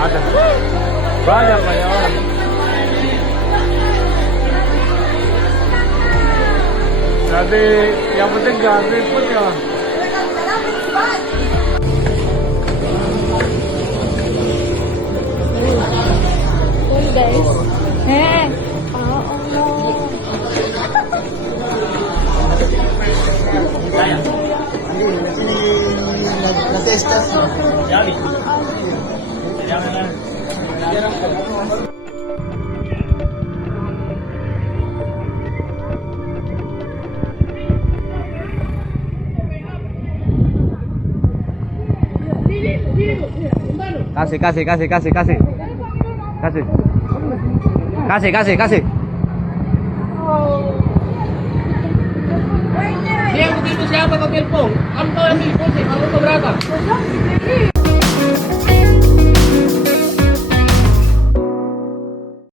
Ada. Banyak orang. Jadi yang penting jangan ribut ya. Guys. Oh Allah. Kasih. Kasih. Dia begitu siapa ke telepon? Kamu tahu yang telepon sih, kamu keberatan?